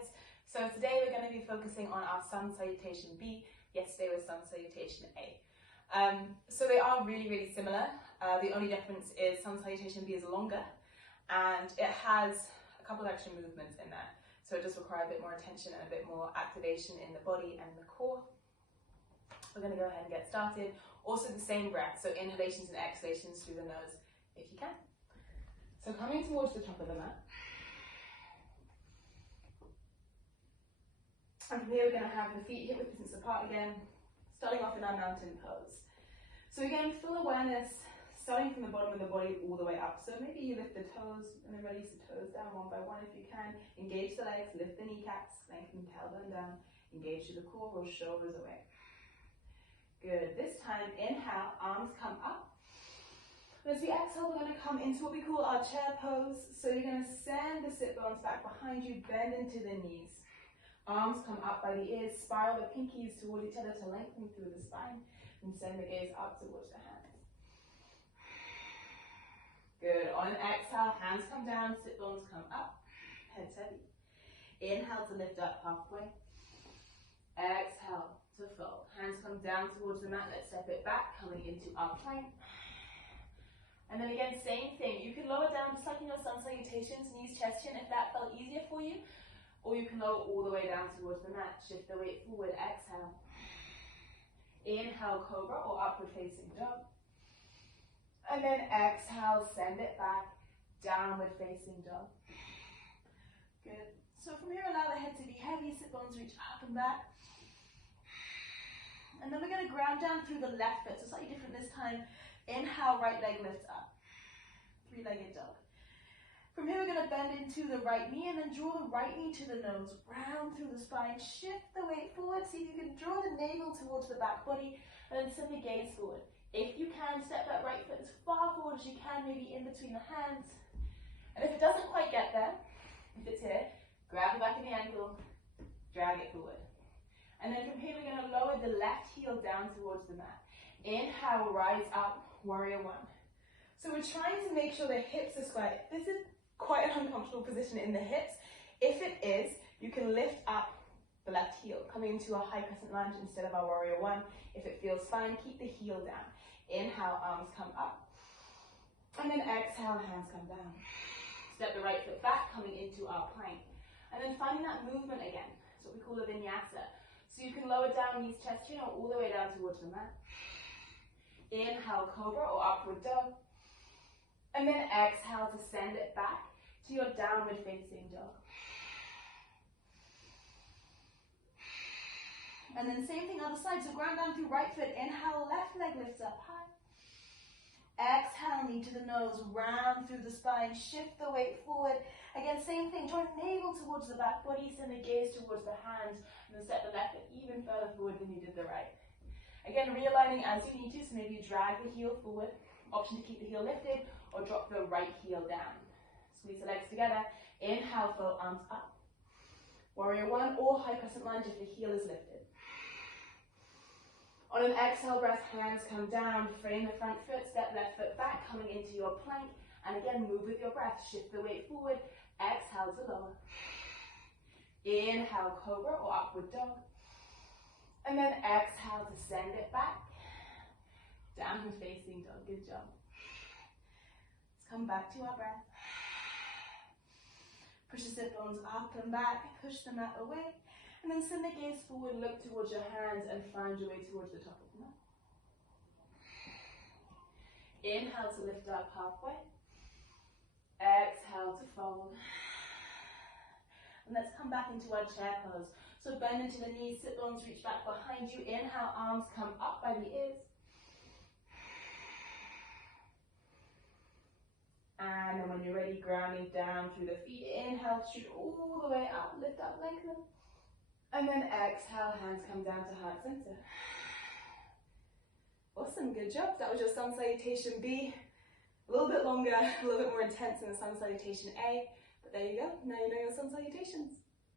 sides. So today we're going to be focusing on our Sun Salutation B. Yesterday was Sun Salutation A. So they are really similar. The only difference is Sun Salutation B is longer and it has a couple of extra movements in there. So it does require a bit more attention and a bit more activation in the body and the core. We're going to go ahead and get started. Also the same breath, so inhalations and exhalations through the nose if you can. So coming towards the top of the mat. And from here we're going to have the feet hip width distance apart again, starting off in our mountain pose. So again, full awareness, starting from the bottom of the body all the way up. So maybe you lift the toes and then release the toes down one by one if you can. Engage the legs, lift the kneecaps, lengthen the tailbone down, engage to the core, roll shoulders away. Good. This time, inhale, arms come up. As we exhale, we're going to come into what we call our chair pose. So you're going to send the sit bones back behind you, bend into the knees. Arms come up by the ears, spiral the pinkies towards each other to lengthen through the spine, and send the gaze up towards the hands. Good. On an exhale, hands come down, sit bones come up, head's heavy. Inhale to lift up halfway. Exhale to fold. Hands come down towards the mat. Let's step it back, coming into our plank. And then again, same thing. You can lower down just like in your Sun Salutations, knees, chest, chin, if that felt easier for you. Or you can lower all the way down towards the mat. Shift the weight forward. Exhale. Inhale, cobra or upward facing dog. And then exhale, send it back, downward facing dog. Good. So from here, allow the head to be heavy, sit bones reach up and back. And then we're going to ground down through the left foot, so slightly different this time. Inhale, right leg lifts up. Three-legged dog. From here, we're going to bend into the right knee and then draw the right knee to the nose, round through the spine, shift the weight forward, see if you can draw the navel towards the back body, and then send the gaze forward. If you can, step that right foot as far forward as you can, maybe in between the hands. And if it doesn't quite get there, if it's here, grab the back of the ankle, drag it forward. And then from here, we're going to lower the left heel down towards the mat. Inhale, rise up, warrior one. So we're trying to make sure the hips are square. This is quite an uncomfortable position in the hips. If it is, you can lift up the left heel, coming into a high crescent lunge instead of our warrior one. If it feels fine, keep the heel down. Inhale, arms come up. And then exhale, hands come down. Step the right foot back, coming into our plank. And then finding that movement again. It's what we call a vinyasa. So you can lower down knees, chest, chin, or all the way down towards the mat. Inhale, cobra or upward dog. And then exhale to send it back to your downward facing dog. And then same thing other side, so ground down through right foot. Inhale, left leg lifts up high. Exhale, knee to the nose, round through the spine, shift the weight forward. Again, same thing, draw the navel towards the back body, send the gaze towards the hands, and then set the left foot even further forward than you did the right. Again, realigning as you need to, so maybe you drag the heel forward, option to keep the heel lifted, or drop the right heel down. Squeeze the legs together, inhale, fold arms up. Warrior one or high crescent lunge if the heel is lifted. On an exhale breath, hands come down, frame the front foot, step left foot back, coming into your plank, and again, move with your breath, shift the weight forward, exhale to lower. Inhale, cobra or upward dog. And then exhale to send it back. Downward facing dog, good job. Let's come back to our breath. Push the sit bones up and back, push the mat away. And then send the gaze forward, look towards your hands and find your way towards the top of the mat. Inhale to lift up halfway. Exhale to fold. And let's come back into our chair pose. So bend into the knees, sit bones reach back behind you. Inhale, arms come up by the ears. And then when you're ready, grounding down through the feet. Inhale, shoot all the way up, lift up, lengthen. And then exhale, hands come down to heart center. Awesome, good job. That was your Sun Salutation B. A little bit longer, a little bit more intense than the Sun Salutation A. But there you go, now you know your Sun Salutations.